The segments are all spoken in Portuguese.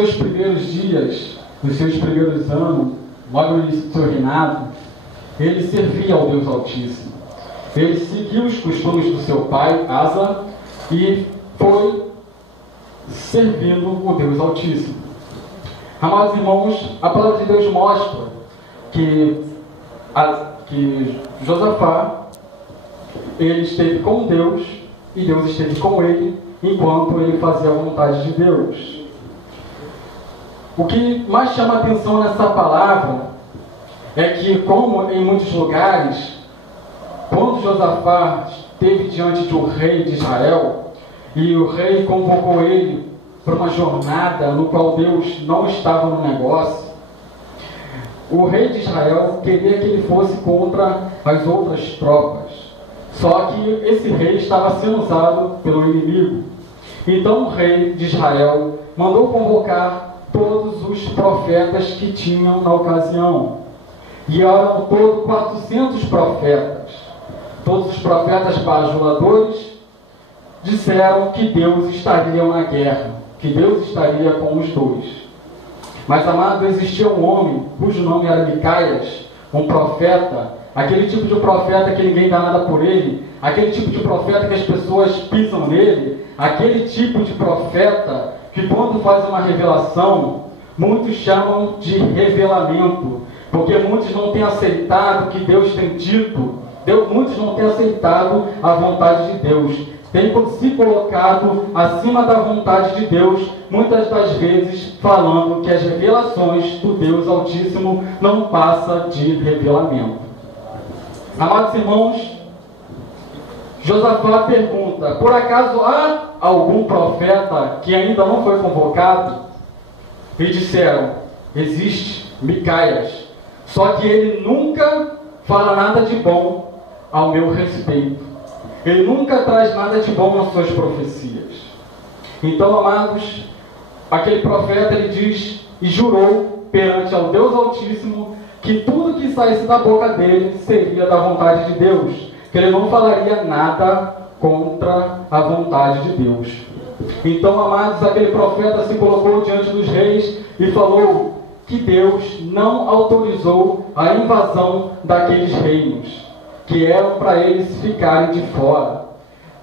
seus primeiros dias, nos seus primeiros anos, logo no início do seu reinado, ele servia ao Deus Altíssimo. Ele seguiu os costumes do seu pai, Asa, e foi servindo o Deus Altíssimo. Amados irmãos, a palavra de Deus mostra que Josafá, ele esteve com Deus e Deus esteve com ele enquanto ele fazia a vontade de Deus. O que mais chama a atenção nessa palavra é que, como em muitos lugares, quando Josafá esteve diante de um rei de Israel e o rei convocou ele para uma jornada no qual Deus não estava no negócio, o rei de Israel queria que ele fosse contra as outras tropas. Só que esse rei estava sendo usado pelo inimigo. Então o rei de Israel mandou convocar todos os profetas que tinham na ocasião. E eram todo 400 profetas. Todos os profetas bajuladores disseram que Deus estaria na guerra, que Deus estaria com os dois. Mas, amado, existia um homem cujo nome era Micaias, um profeta, aquele tipo de profeta que ninguém dá nada por ele, aquele tipo de profeta que as pessoas pisam nele, aquele tipo de profeta que, quando faz uma revelação, muitos chamam de revelamento, porque muitos não têm aceitado o que Deus tem dito, muitos não têm aceitado a vontade de Deus, têm se colocado acima da vontade de Deus, muitas das vezes falando que as revelações do Deus Altíssimo não passam de revelamento. Amados irmãos, Josafá pergunta: por acaso há algum profeta que ainda não foi convocado? E disseram: existe, Micaias, só que ele nunca fala nada de bom ao meu respeito. Ele nunca traz nada de bom nas suas profecias. Então, amados, aquele profeta, ele diz e jurou perante ao Deus Altíssimo que tudo que saísse da boca dele seria da vontade de Deus, que ele não falaria nada contra a vontade de Deus. Então, amados, aquele profeta se colocou diante dos reis e falou que Deus não autorizou a invasão daqueles reinos, que eram para eles ficarem de fora.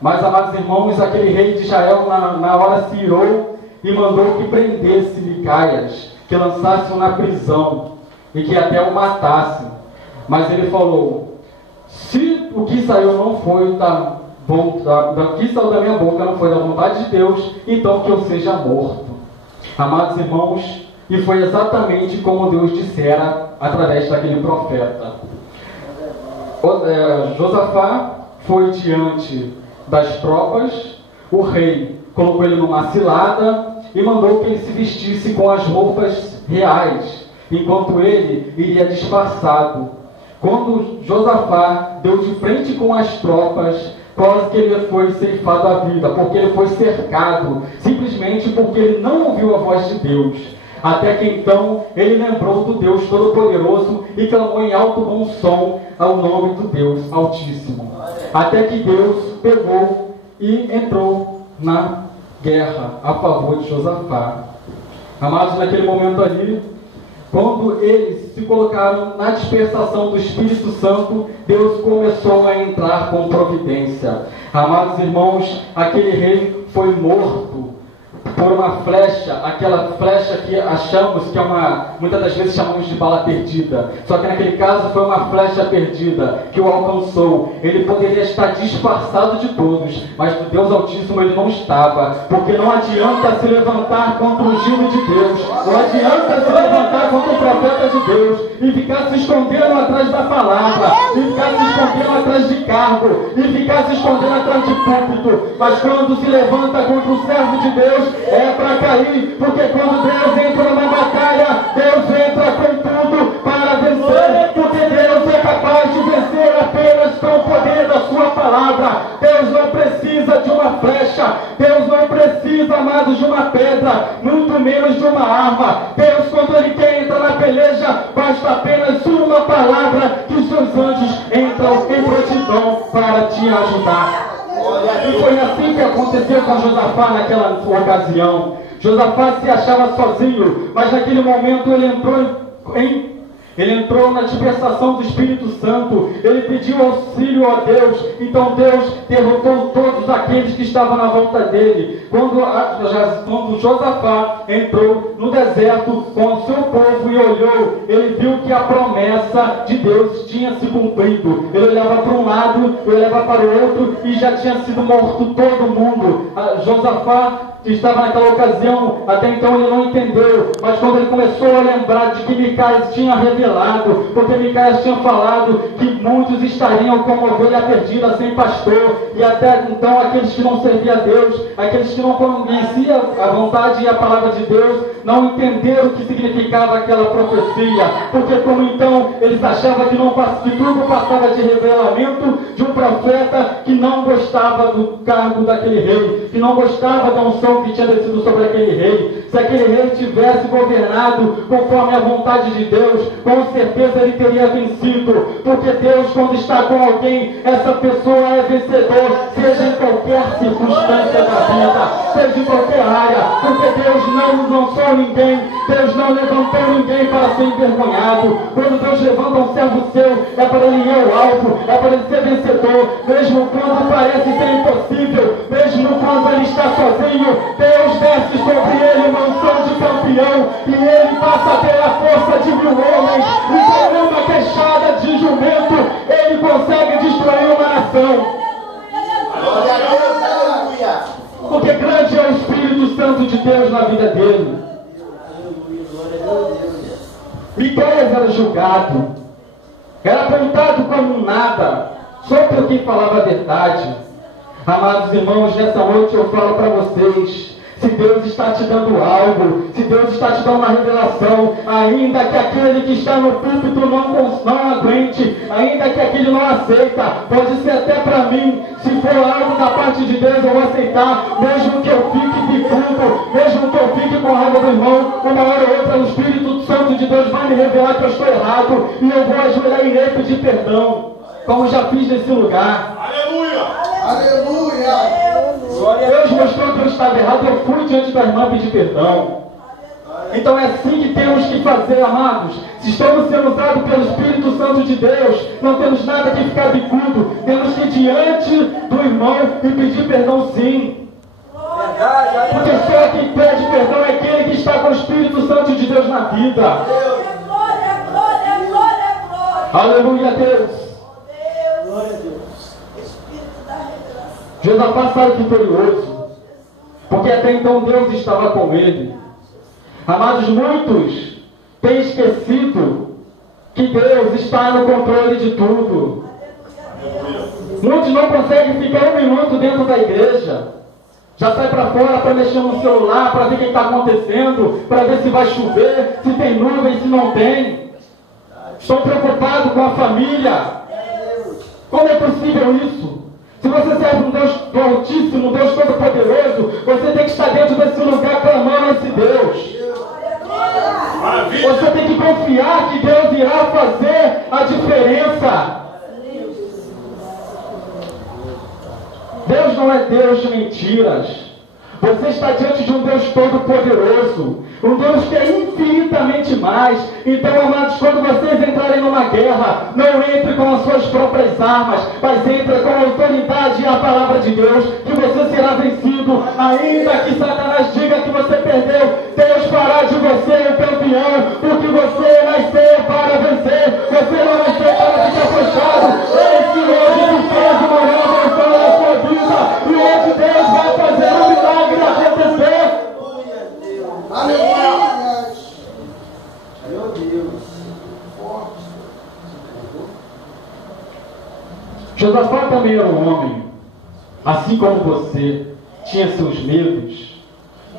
Mas, amados irmãos, aquele rei de Israel na hora se irou e mandou que prendesse Micaias, que lançasse-o na prisão e que até o matassem. Mas ele falou: se o que saiu não foi que saiu da minha boca não foi da vontade de Deus, então que eu seja morto. Amados irmãos, e foi exatamente como Deus dissera através daquele profeta. Josafá foi diante das tropas, o rei colocou ele numa cilada e mandou que ele se vestisse com as roupas reais, enquanto ele iria disfarçado. Quando Josafá deu de frente com as tropas, quase que ele foi ceifado a vida, porque ele foi cercado, simplesmente porque ele não ouviu a voz de Deus. Até que então ele lembrou do Deus Todo-Poderoso e clamou em alto bom som ao nome do Deus Altíssimo. Até que Deus pegou e entrou na guerra a favor de Josafá. Amados, naquele momento ali, quando eles se colocaram na dispersação do Espírito Santo, Deus começou a entrar com providência. Amados irmãos, aquele rei foi morto por uma flecha, aquela flecha que achamos que é muitas das vezes chamamos de bala perdida. Só que naquele caso foi uma flecha perdida que o alcançou. Ele poderia estar disfarçado de todos, mas do Deus Altíssimo ele não estava, porque não adianta se levantar contra o ungido de Deus, não adianta se levantar contra o profeta de Deus e ficar se escondendo atrás da palavra, e ficar se escondendo atrás de cargo, e ficar se escondendo atrás de púlpito. Mas quando se levanta contra o servo de Deus, é para cair, porque quando Deus entra numa batalha, Deus entra com tudo para vencer, porque Deus é capaz de vencer apenas com o poder da sua palavra. Deus não precisa de uma flecha, Deus não precisa, amados, de uma pedra, muito menos de uma arma. Deus, quando ele quer entrar na peleja, basta apenas uma palavra que os seus anjos entram em prontidão para te ajudar. E foi assim que aconteceu com Josafá naquela ocasião. Josafá se achava sozinho, mas naquele momento ele entrou na dispersação do Espírito Santo. Ele pediu auxílio a Deus. Então Deus derrotou todos aqueles que estavam na volta dele. Quando Josafá entrou no deserto com o seu povo e olhou, ele viu que a promessa de Deus tinha se cumprido. Ele olhava para um lado, ele olhava para o outro e já tinha sido morto todo mundo. Josafá estava naquela ocasião, até então ele não entendeu, mas quando ele começou a lembrar de que Micaías tinha revelado, porque Micaías tinha falado que muitos estariam como ovelha perdida sem pastor, e até então aqueles que não serviam a Deus, aqueles que não conheciam a vontade e a palavra de Deus, não entenderam o que significava aquela profecia, porque como então eles achavam que tudo passava de revelamento de um profeta que não gostava do cargo daquele rei, que não gostava da unção que tinha descido sobre aquele rei. Se aquele rei tivesse governado conforme a vontade de Deus, com certeza ele teria vencido, porque Deus, quando está com alguém, essa pessoa é vencedor, seja em qualquer circunstância da vida, seja em qualquer área, porque Deus não lançou ninguém, Deus não levantou ninguém para ser envergonhado. Quando Deus levanta um servo seu, é para ele ir ao alvo, é para ele ser vencedor, mesmo quando parece ser impossível, mesmo quando ele está sozinho. Deus desce sobre ele uma unção de campeão, e ele passa a ter a força de 1000 homens, e com uma queixada de jumento ele consegue destruir uma nação. Glória a Deus, aleluia. Porque grande é o Espírito Santo de Deus na vida dele. Micaías era julgado, era apontado como um nada, só por quem falava a verdade. Amados irmãos, nessa noite eu falo para vocês, se Deus está te dando algo, se Deus está te dando uma revelação, ainda que aquele que está no púlpito não aguente, ainda que aquele não aceita, pode ser até para mim, se for algo da parte de Deus eu vou aceitar, mesmo que eu fique bicudo, mesmo que eu fique com raiva do irmão, uma hora ou outra o Espírito Santo de Deus vai me revelar que eu estou errado, e eu vou ajoelhar e irei pedir perdão, como já fiz nesse lugar. Aleluia! Aleluia! Deus mostrou que eu estava errado, eu fui diante da irmã pedir perdão. Então é assim que temos que fazer, amados. Se estamos sendo usados pelo Espírito Santo de Deus, não temos nada que ficar bicudo. Temos que ir diante do irmão e pedir perdão, sim. Porque só quem pede perdão é aquele que está com o Espírito Santo de Deus na vida. Aleluia, Deus. Josafá sai vitorioso, porque até então Deus estava com ele. Amados, muitos têm esquecido que Deus está no controle de tudo. Muitos não conseguem ficar 1 minuto dentro da igreja. Já sai para fora para mexer no celular, para ver o que está acontecendo, para ver se vai chover, se tem nuvem, se não tem. Estão preocupados com a família. Como é possível isso? Se você serve um Deus do Altíssimo, um Deus Todo-Poderoso, você tem que estar dentro desse lugar clamando a esse Deus. Você tem que confiar que Deus irá fazer a diferença. Deus não é Deus de mentiras. Você está diante de um Deus Todo-Poderoso, um Deus que é infinitamente mais. Então, amados, quando vocês entrarem numa guerra, não entre com as suas próprias armas, mas entre com a autoridade e a palavra de Deus, que você será vencido. Ainda que Satanás diga que você perdeu, Deus fará de você um campeão, porque você nasceu para vencer, você não nasceu para ficar fechado. Esse hoje que fez uma nova história na sua vida, e hoje Deus vai fazer um milagre acontecer. Aleluia! Meu Deus! Josafá também era um homem, assim como você, tinha seus medos,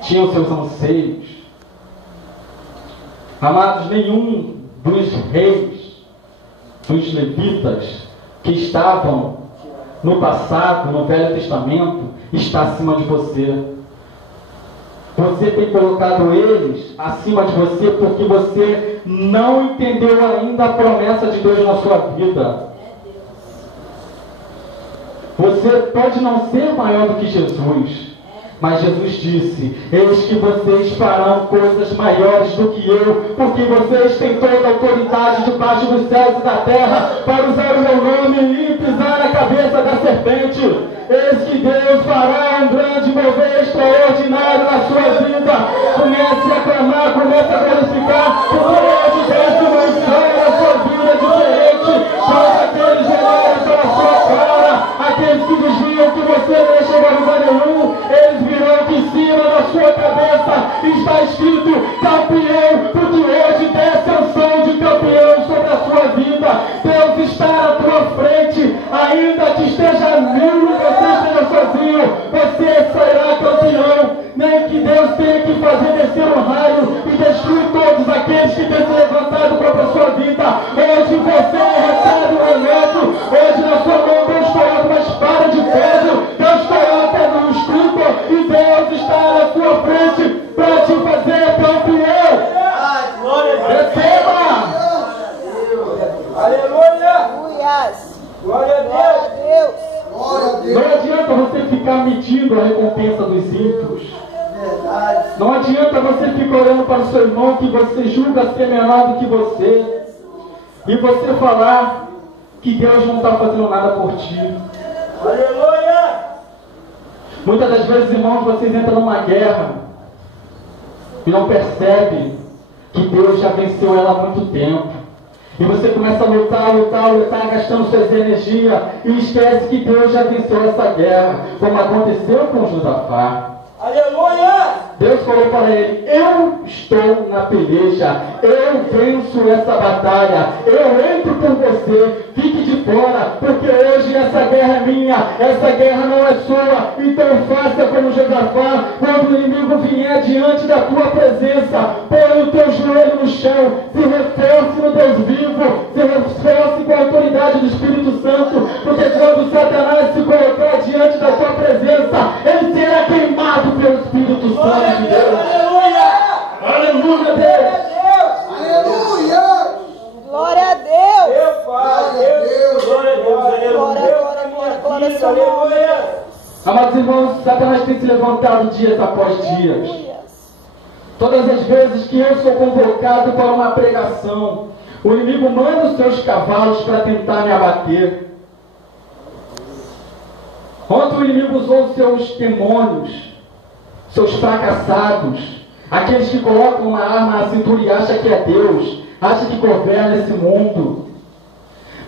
tinha seus anseios. Amados, nenhum dos reis, dos levitas, que estavam no passado, no Velho Testamento, está acima de você. Você tem colocado eles acima de você porque você não entendeu ainda a promessa de Deus na sua vida. Você pode não ser maior do que Jesus. Mas Jesus disse: eis que vocês farão coisas maiores do que eu, porque vocês têm toda a autoridade debaixo dos céus e da terra para usar o meu nome e pisar na cabeça da serpente. Eis que Deus fará um grande mover extraordinário na sua vida. Comece a clamar, comece a glorificar, porque hoje desce uma unção na sua vida diferente. Todos aqueles que olham para a sua cara, aqueles que diziam que você não ia chegar a lugar nenhum, eles virão que em cima da sua cabeça está escrito campeão, porque hoje desce a unção de campeão sobre a sua vida. Deus está na tua frente, ainda que esteja mil e você esteja sozinho, você será campeão. Nem que Deus tenha que fazer descer um raio e destruir todos aqueles que têm se levantado contra a sua vida. Hoje você recebe um remédio, hoje na sua mão Deus coloca uma espada de ferro, Deus coloca no escudo e Deus está na sua frente para te fazer campeão. Receba! Aleluia! Glória a Deus! Glória a Deus. Não adianta você ficar medindo a recompensa dos ímpios. Verdade. Não adianta você ficar olhando para o seu irmão que você julga ser menor do que você e você falar que Deus não está fazendo nada por ti. Aleluia! Muitas das vezes, irmãos, vocês entram numa guerra e não percebem que Deus já venceu ela há muito tempo. E você começa a lutar, gastando suas energias e esquece que Deus já venceu essa guerra, como aconteceu com Josafá. Aleluia! Deus falou para ele: eu estou na peleja, eu venço essa batalha, eu entro por você, fique de fora, porque hoje essa guerra é minha, essa guerra não é sua. Então faça como Josafá, quando o inimigo vier diante da tua presença, põe o teu joelho no chão, se reforce no Deus vivo, se reforce com a autoridade do Espírito Santo, porque quando Satanás se colocar diante da tua presença, ele será queimado pelo Espírito Santo de Deus. Aleluia, Deus! Aleluia. Glória a Deus! Meu Pai, Glória a Deus! Glória a Deus! Aleluia! Amados irmãos, Satanás tem se levantado dias após dias. Todas as vezes que eu sou convocado para uma pregação, o inimigo manda os seus cavalos para tentar me abater. Ontem o inimigo usou os seus demônios, seus fracassados, aqueles que colocam uma arma na cintura e acham que é Deus, acham que governa esse mundo.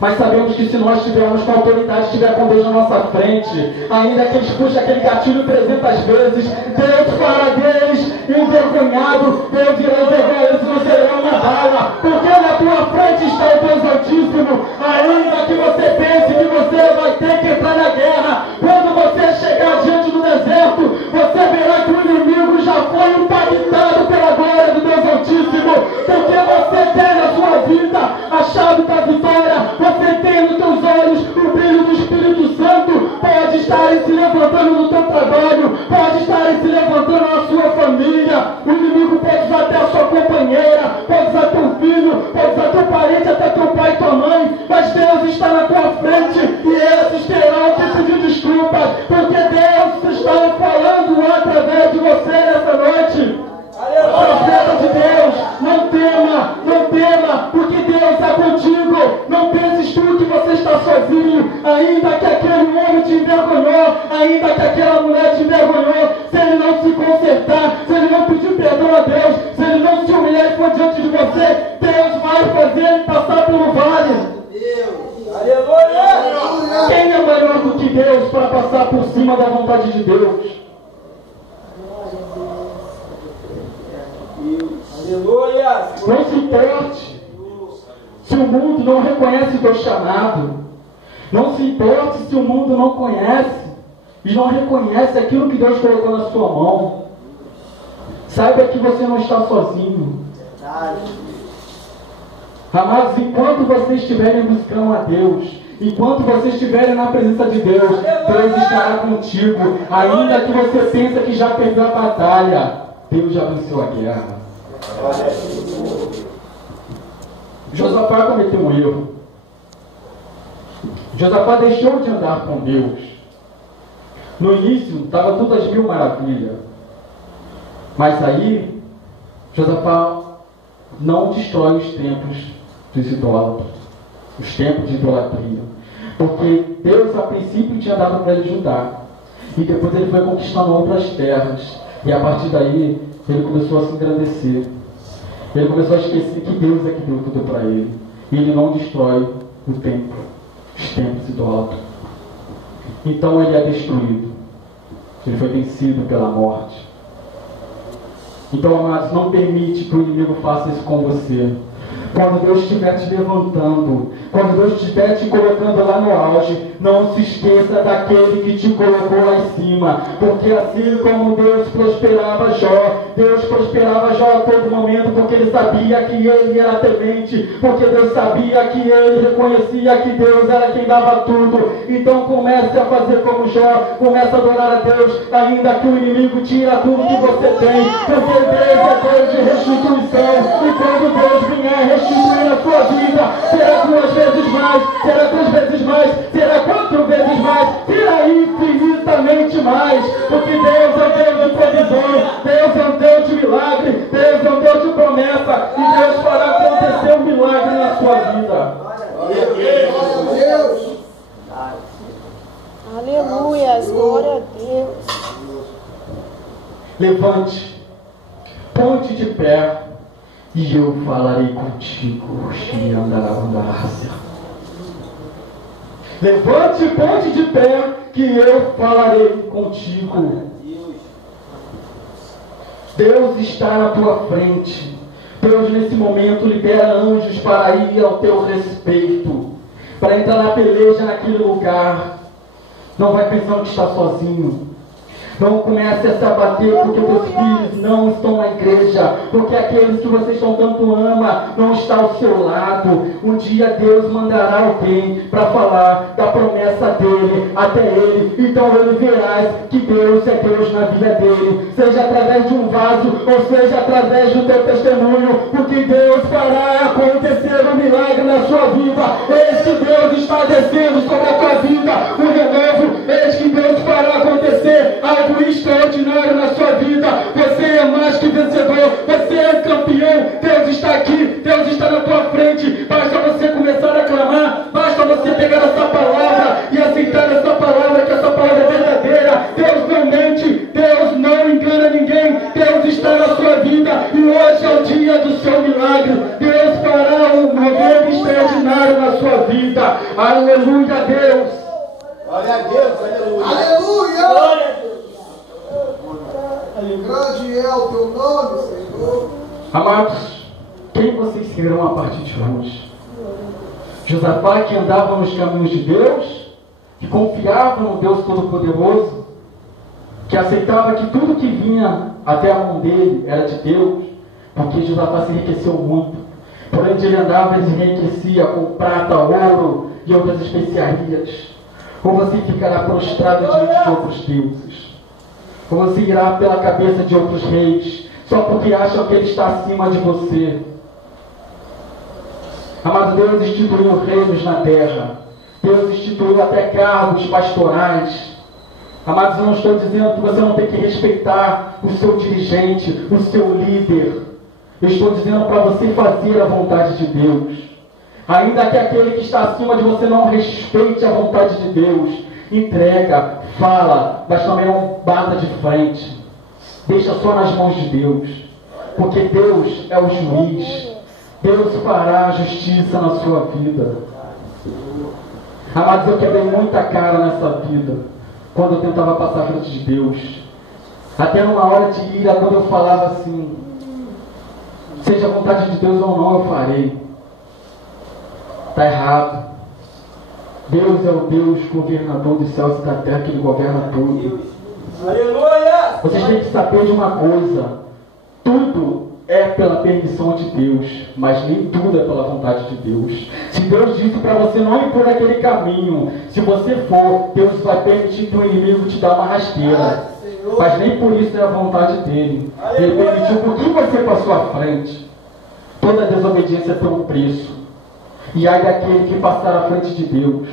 Mas sabemos que se nós estivermos com autoridade, estiver com Deus na nossa frente, ainda que eles puxem aquele gatilho 300 vezes, Deus fará deles envergonhado, Deus irá envergonhar eles, não serão uma bala, porque na tua frente está o Deus Altíssimo. Ainda que você pense que você vai ter que entrar na guerra, quando você chegar diante do deserto, você verá que o inimigo já foi impactado pela glória do Deus Altíssimo, porque você tem na sua vida a chave da vitória. Você tem nos teus olhos o brilho do Espírito Santo. Pode estar se levantando no teu trabalho, pode estar se levantando na sua família. O inimigo pode usar até a sua companheira, pode usar teu filho, pode usar teu parente, até teu pai e tua mãe. Mas Deus está na tua frente e eles terão que pedir desculpas, porque Deus está falando através de você nessa noite. Profeta de Deus, não tema, porque Deus está contigo. Não penses tu que você está sozinho, ainda que aquele homem te envergonhou, ainda que aquela mulher te envergonhou, se ele não se consertar, se ele não pedir perdão a Deus, se ele não se humilhar e for diante de você, Deus vai fazer ele passar pelo vale. Aleluia! Quem é maior do que Deus para passar por cima da vontade de Deus? Aleluia! Não se importe se o mundo não reconhece o teu chamado. Não se importe se o mundo não conhece e não reconhece aquilo que Deus colocou na sua mão. Saiba que você não está sozinho. Amados, enquanto vocês estiverem buscando a Deus, enquanto vocês estiverem na presença de Deus, Deus estará contigo. Ainda que você pense que já perdeu a batalha, Deus já venceu a guerra. Josafá cometeu um erro. Josafá deixou de andar com Deus. No início, estava tudo às mil maravilhas. Mas aí, Josafá não destrói os templos dos idólatras, os templos de idolatria. Porque Deus, a princípio, tinha dado para ele Judá. E depois ele foi conquistando outras terras. E a partir daí, ele começou a se engrandecer. Ele começou a esquecer que Deus é que deu tudo para ele. E ele não destrói o templo, os templos idólatras. Então ele é destruído. Ele foi vencido pela morte. Então, amados, não permite que o inimigo faça isso com você. Quando Deus estiver te levantando, quando Deus estiver te colocando lá no auge, não se esqueça daquele que te colocou lá em cima. Porque assim como Deus prosperava Jó a todo momento, porque ele sabia que ele era temente, porque Deus sabia que ele reconhecia que Deus era quem dava tudo. Então comece a fazer como Jó, comece a adorar a Deus, ainda que o inimigo tira tudo que você tem, porque Deus é Deus de restituição, e quando Deus vier restituir a sua vida, será 2 vezes mais, será 3 vezes mais, será 4 vezes mais, será infinitamente mais, porque Deus é um Deus de provisão, Deus é um Deus de milagre, Deus é um Deus de promessa, e Deus fará acontecer um milagre na sua vida. Deus. Aleluia, glória a Deus. Levante, ponte de pé, e eu falarei contigo. Levante, ponte de pé, que eu falarei contigo. Deus está na tua frente. Deus nesse momento libera anjos para ir ao teu respeito, para entrar na peleja naquele lugar. Não vai pensando que está sozinho. Não comece a se abater porque teus filhos não estão na igreja, porque aqueles que vocês tão tanto ama não está ao seu lado. Um dia Deus mandará alguém para falar da promessa dele até ele. Então ele verás que Deus é Deus na vida dele, seja através de um vaso ou seja através do teu testemunho, porque Deus fará acontecer um milagre na sua vida. Eis que Deus está descendo sobre a tua vida um renovo. Eis que Deus fará acontecer algo extraordinário na sua vida. Você é mais que vencedor, você é campeão. Deus está aqui, Deus está na tua frente. Basta você começar a clamar, basta você pegar essa palavra e aceitar essa palavra, que essa palavra é verdadeira. Deus não mente, Deus não engana ninguém. Deus está na sua vida e hoje é o dia do seu milagre. Deus fará um mover extraordinário na sua vida. Aleluia, Deus. Glória a Deus, aleluia. Aleluia. Glória a Deus. Grande é o teu nome, Senhor. Amados, quem vocês serão a partir de hoje? Josafá, que andava nos caminhos de Deus, que confiava no Deus Todo-Poderoso, que aceitava que tudo que vinha até a mão dele era de Deus, porque Josafá se enriqueceu muito. Por onde ele andava, ele se enriquecia com prata, ouro e outras especiarias. Ou você ficará prostrado diante de outros deuses, ou você irá pela cabeça de outros reis, só porque acham que ele está acima de você. Amado, Deus instituiu reinos na terra. Deus instituiu até cargos pastorais. Amados, eu não estou dizendo que você não tem que respeitar o seu dirigente, o seu líder. Eu estou dizendo para você fazer a vontade de Deus. Ainda que aquele que está acima de você não respeite a vontade de Deus, entrega, fala, mas também não bata de frente. Deixa só nas mãos de Deus, porque Deus é o juiz. Deus fará a justiça na sua vida. Amados, eu quebrei muita cara nessa vida, quando eu tentava passar à frente de Deus. Até numa hora de ira, quando eu falava assim, seja a vontade de Deus ou não, eu farei. Está errado. Deus é o Deus governador dos céus e da terra, que Ele governa tudo. Aleluia! Vocês têm que saber de uma coisa: tudo é pela permissão de Deus, mas nem tudo é pela vontade de Deus. Se Deus disse para você não ir por aquele caminho, se você for, Deus vai permitir que o inimigo te dê uma rasteira. Mas nem por isso é a vontade dele. Ele permitiu porque você passou à frente. Toda desobediência tem um preço. E ai daquele que passar à frente de Deus.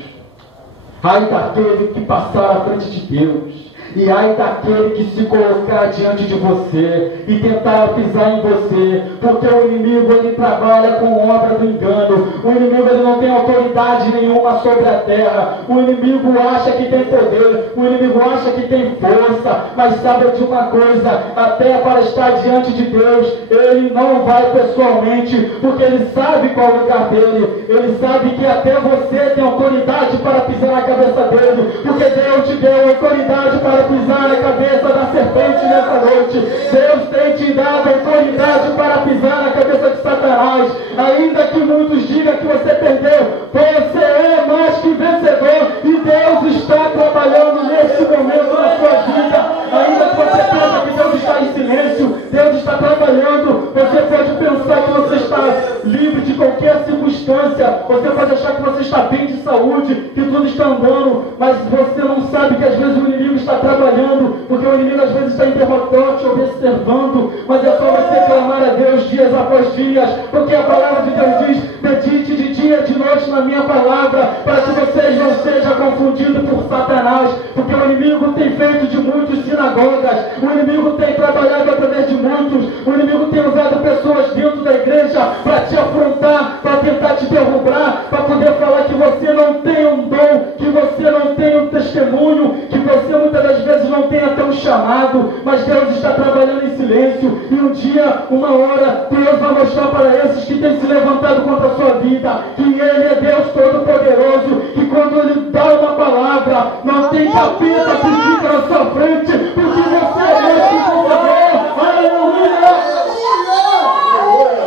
Ai daquele que passar à frente de Deus. E ai daquele que se colocar diante de você e tentar pisar em você, porque o inimigo ele trabalha com obra do engano. O inimigo ele não tem autoridade nenhuma sobre a terra. O inimigo acha que tem poder, o inimigo acha que tem força, mas sabe de uma coisa, até para estar diante de Deus, ele não vai pessoalmente, porque ele sabe qual é o lugar dele. Ele sabe que até você tem autoridade para pisar na cabeça dele, porque Deus te deu autoridade para pisar na cabeça da serpente nessa noite. Deus tem te dado autoridade para pisar na cabeça de Satanás. Ainda que muitos digam que você perdeu, você é mais que vencedor, e Deus está trabalhando nesse momento na sua vida. Ainda que você pensa que Deus está em silêncio, Deus está trabalhando. Você pode pensar que você está livre de qualquer circunstância, você pode achar que você está bem de saúde, que tudo está andando, mas você não sabe que às vezes o inimigo está trabalhando, porque o inimigo às vezes está em derrote, observando. Mas é só você clamar a Deus dias após dias, porque a palavra de Deus diz: medite de dia e de noite na minha palavra, para que vocês não sejam confundidos por Satanás, porque o inimigo tem feito de muitos sinagogas, o inimigo tem trabalhado através de muitos, o inimigo tem usado pessoas dentro da igreja para te afrontar, para tentar te derrubar, para poder falar que você não tem um dom, que você não tem um testemunho, que você muitas das vezes não tem até um chamado. Mas Deus está trabalhando em silêncio, e um dia, uma hora, Deus vai mostrar para esses que têm se levantado contra a sua vida, que Ele é Deus Todo-Poderoso, que quando Ele dá uma palavra, não tem capeta que fica na sua frente, porque você é Deus que comandou. Aleluia!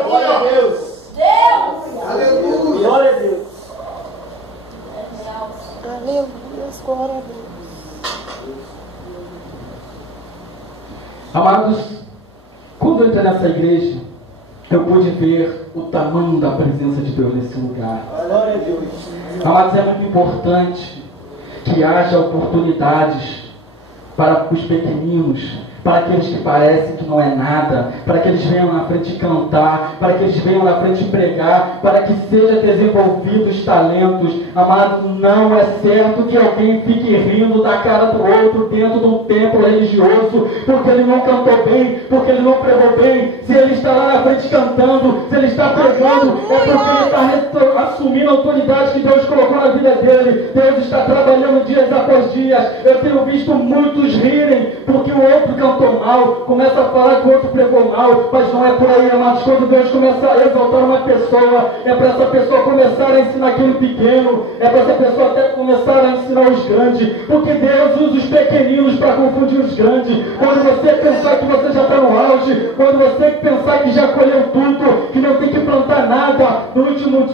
Glória a Deus! Aleluia! Glória a Deus! Aleluia, glória a Deus. Amados, quando eu entrei nessa igreja, eu pude ver o tamanho da presença de Deus nesse lugar. Glória a Deus! Amados, é muito importante que haja oportunidades para os pequeninos, para aqueles que parecem que não é nada, para que eles venham na frente cantar, para que eles venham na frente pregar, para que sejam desenvolvidos talentos. Amado, não é certo que alguém fique rindo da cara do outro dentro de um templo religioso, porque ele não cantou bem, porque ele não pregou bem. Se ele está lá na frente cantando, se ele está pregando, é porque ele está assumindo a autoridade que Deus colocou na vida dele. Deus está trabalhando dias após dias. Eu tenho visto muitos rirem porque o outro cantou mal, começa a falar que o outro pregou mal, mas não é por aí, amados. Quando Deus começa a exaltar uma pessoa, é para essa pessoa começar a ensinar aquele pequeno, é para essa pessoa até começar a ensinar os grandes, porque Deus usa os pequeninos para confundir os grandes. Quando você pensar que você já está no auge, quando você pensar que já colheu tudo, que não tem que plantar nada, no último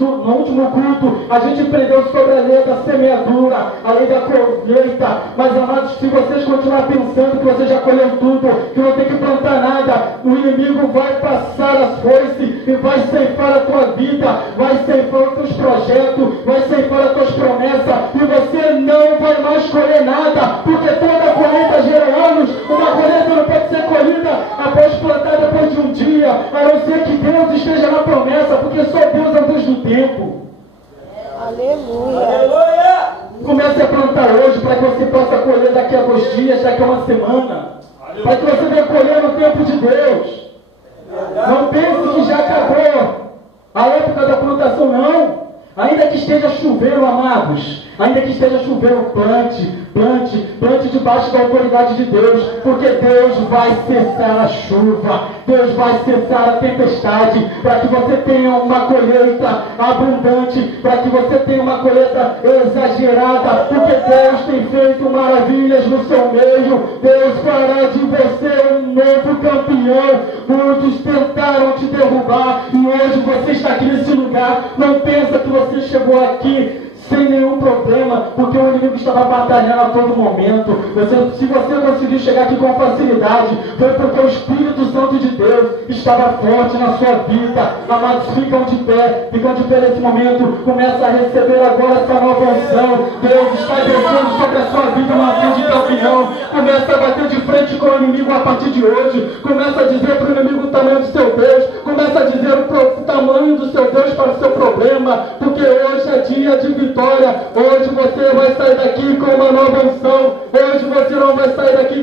culto, a gente aprendeu sobre a lei da semeadura, a lei da colheita. Mas, amados, se vocês continuar pensando que você já colheu tudo, que não tem que plantar nada, o inimigo vai passar as foices e vai ceifar a tua vida, vai ceifar os teus projetos, vai ceifar as tuas promessas, e você não vai mais colher nada, porque toda colheita gera anos. Uma colheita não pode ser colhida após plantar depois de um dia, a não ser que Deus esteja na promessa, porque só Deus é o Deus do tempo. Aleluia. Aleluia! Comece a plantar hoje, para que você possa colher daqui a 2 dias, daqui a uma semana, para que você venha colher no tempo de Deus. Não pense que já acabou a época da plantação, não. Ainda que esteja chovendo, amados, ainda que esteja chovendo, plante debaixo da autoridade de Deus, porque Deus vai cessar a chuva, Deus vai cessar a tempestade, para que você tenha uma colheita abundante, para que você tenha uma colheita exagerada, porque Deus tem feito maravilhas no seu meio. Deus fará de você um novo campeão. Muitos tentaram te derrubar, e hoje você está aqui nesse lugar. Não pensa que você chegou aqui sem nenhum problema, porque o inimigo estava batalhando a todo momento. Se você conseguiu chegar aqui com facilidade, foi porque o Espírito Santo de Deus estava forte na sua vida. Amados, ficam de pé nesse momento. Começa a receber agora essa nova unção. Deus está descendo sobre a sua vida uma ação de campeão. Começa a bater de frente com o inimigo a partir de hoje. Começa a dizer para o inimigo o tamanho do seu Deus. Começa a dizer o tamanho do seu Deus para o seu problema, porque hoje é dia de vitória. Hoje você vai sair daqui com uma nova unção. Hoje você não vai sair daqui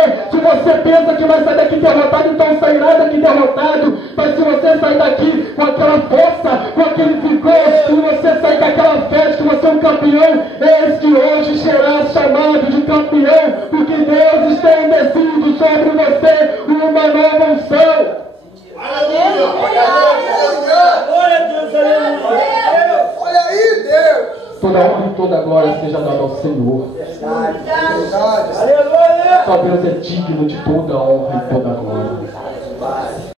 vencer. Se você pensa que vai sair daqui derrotado, então sairá daqui derrotado. Mas se você sair daqui com aquela força, com aquele vigor, se você sair daquela festa que você é um campeão, eis que hoje será chamado de campeão, porque Deus tem descido sobre você uma nova unção. Aleluia! Glória a Deus, aleluia! Olha aí, Deus! Toda honra e toda glória seja dada ao Senhor. Verdade. Aleluia! Só Deus é digno de toda honra e toda glória.